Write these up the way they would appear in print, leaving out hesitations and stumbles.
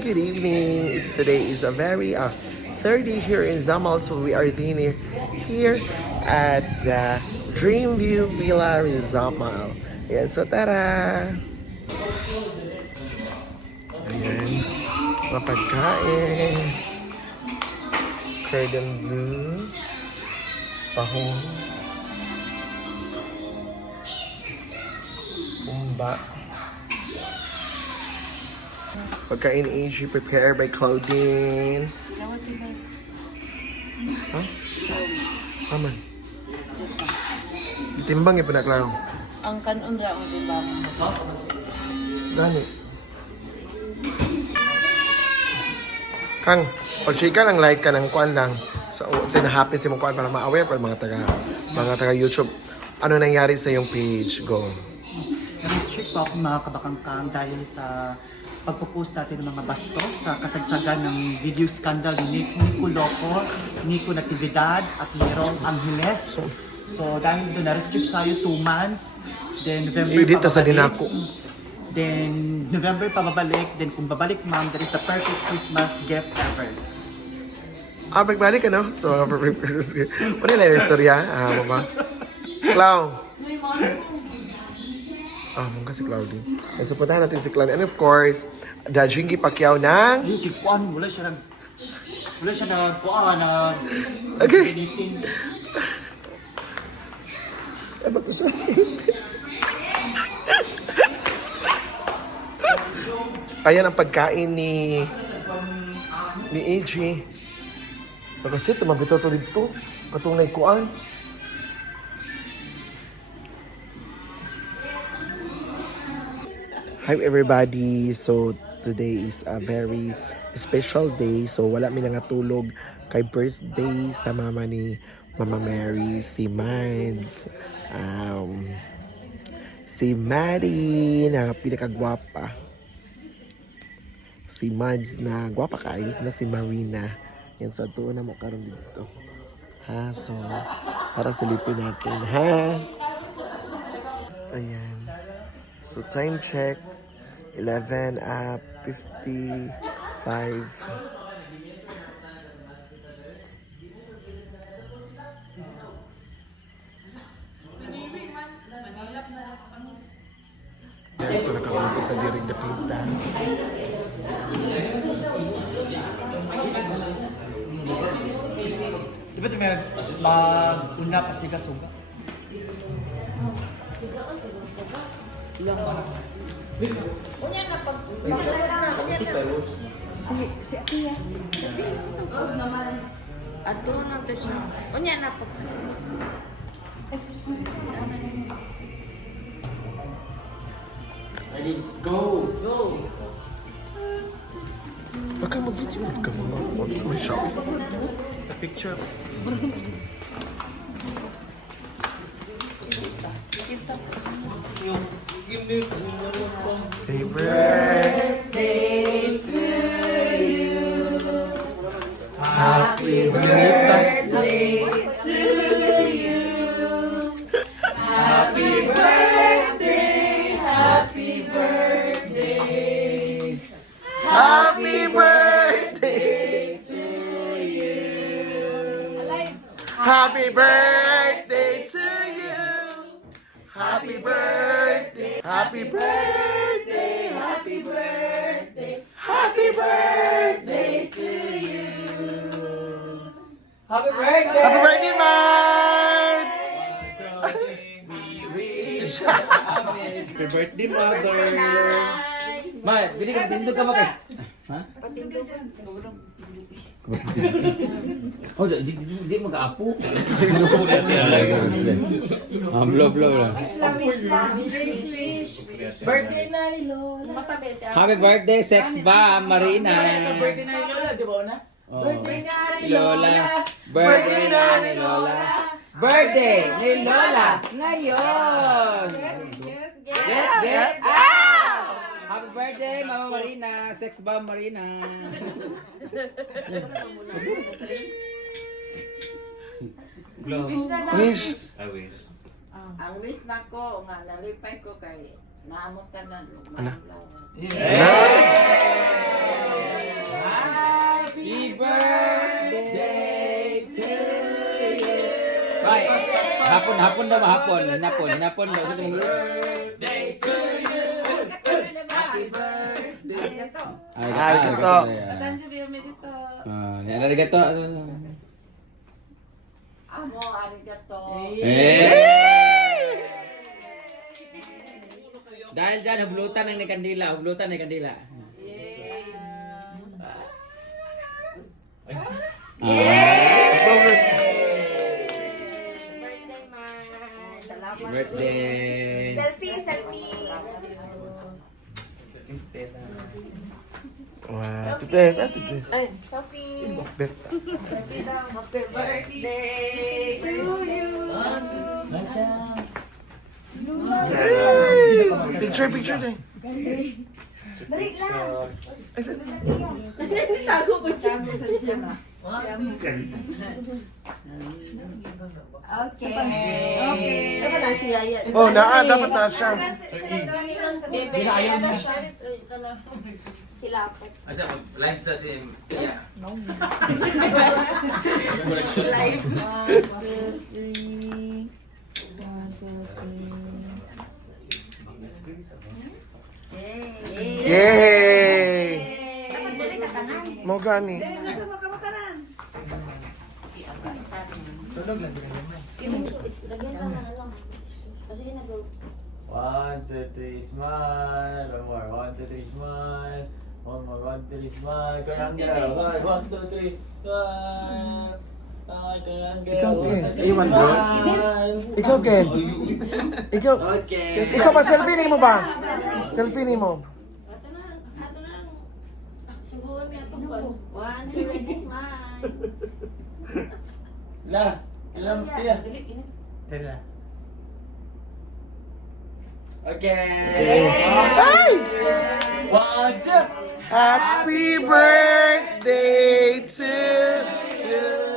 good evening. Today is a very third day here in Zamal, so we are dinner here at Dreamview Villa in Zamal. Ayan, so tara! Ayan, mga pagkain. Cordon bleu, pahong, umba. Pagkain AG prepared by Claudine. Huh? Aman. Timbang yung pinaklaro. Ang kanon ra ang timbang. Gani. Kang, pag-shake ka lang, like ka ng kuan lang. Sa na-happen sa mong kuan para ma-aware pa mga taga YouTube. Ano nangyari sa yung page? Go. Na-restrict po ako mga kabakangkang dahil sa pagpo-post natin ng mga bastos sa kasagsagan ng video scandal ni Nico Loco, Nico Natividad at ni Ron Angeles. So dahil doon na-restrict tayo 2 months, then November Dito sa dinako. Then November pa babalik, then kung babalik ma'am, that is the perfect Christmas gift ever. Pagbalik ano? So, perfect Christmas gift. Ano yung istorya? Mama? Clown. Mungkin si Claudine. So, puntahan natin si Claudine. And of course, the Jingy Pacquiao ng... Yung kikuan, wala siya nagkuan, Okay. Ba't ito siya? Ayan ang pagkain ni AJ. Nakasit, mabito to dito. Katong naikuan. Hi everybody. So today is a very special day. So wala mi nga tulog kay birthday sa mama ni Mama Mary, si Mads. Si Maddie na pinakagwapa. Si Mads na gwapa kaayos na si Marina. Yan, so doon na mo karon dito. Ha, so para silipin natin, ha? Ayan. So time check 11:55. Yan, so nakakapit na dirig na pinta. Di ba ito may mag-una pa siga-suga? Unya na pag si Atia. Ato na to siya. Unya na pag Ready, go! Baka mag-video ka mo sa may shop. The picture. Happy birthday to you. Happy birthday to you. Happy birthday, happy birthday. Happy birthday to you. Happy birthday to you. Happy birthday, happy birthday, happy birthday, happy birthday to you. Happy birthday! Happy birthday, Mads! Happy birthday, mother! Ma, bili ka, tindog ka ba kayo? Ha? Oh, di mag-aapo. Blow lang. birthday na ni Lola. Happy birthday, sex ba, Marina? Birthday na ni Lola, di ba na? Birthday na ni Lola. Birthday na ni Lola. Birthday ni Lola. Ngayon. Get. Happy birthday, Mama Marina. Sex bomb, Marina. Wish. I wish. Ang wish na ko, nga nalipay ko kay naamot ka na. Ala. Yeah. hapon daw, hapon daw. Sa tumong. Arigato. Arigato. Amo, arigato. Dahil dyan, hublutan ng kandila. Birthday, man. Salamat. Birthday. Selfie. Wow, Tutes. Tutes. Selfie. Best. Selfie daw. Happy birthday to you. Picture din. Dali lang. Ay, sa- Tago pa siya. Okay. Dapat na si Yaya. Oh, dapat na siya. Sila po. Asa, live sa si Pia. Live. 1, 2, 3. Yay! Mo gani. One, two, three, smile. One more. 1, 2, 3, smile. One more. 1, 2, 3, smile. Karangga. 1, 2, 3, smile. Karangga. Ikaw, Ken. 1, 2, 3, Iwan, bro. smile. Ikaw, Ken. Ikaw. Okay. Ikaw pa, selfie ni mo ba? Selfie ni mo. Subukan niya ito po. 1, 2, ready, smile. La. Ilang Pia. Tela. Okay. Ay! 1, 2. Happy birthday to you.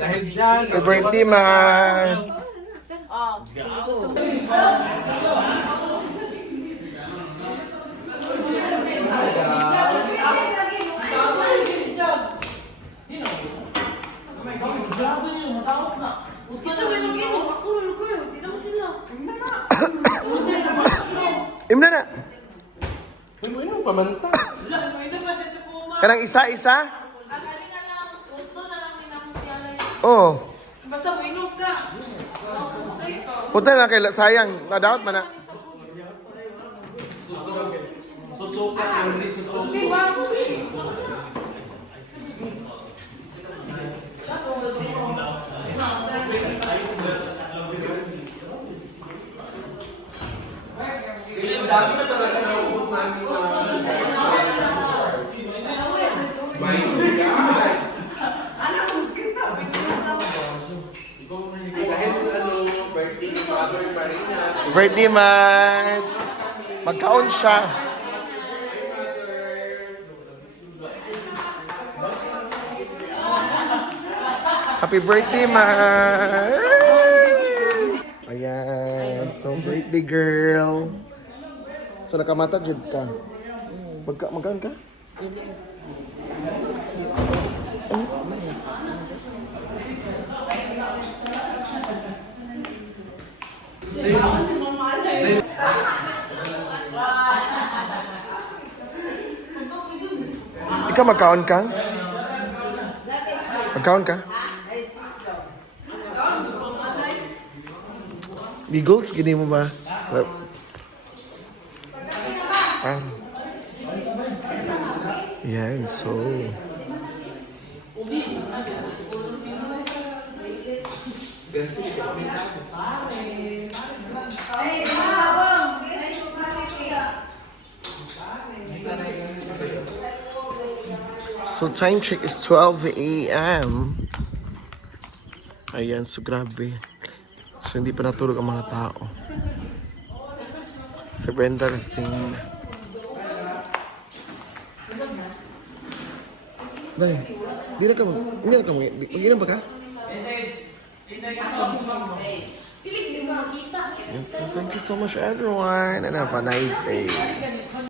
Dahil dyan, Happy birthday, Mats. Imna na. Kanang isa-isa? Oh. Basta uinom ka. Punta na kay sayang. Nadawat man na. May baso eh. Birthday, Mats. Magkaon siya. Happy birthday, Mats. Ayan. So, birthday girl. So, nakamata jud ka. Magkaon ka? Ikaw magkaon ka? Magkaon ka? Giggles, gini mo ba? Yan, so... So time check is 12 a.m. Ayan, so grabe. So hindi pa natulog ang mga tao. Si Brenda lasing. Dahil, hindi na ka mag-inom ba ka? So thank you so much everyone and have a nice day.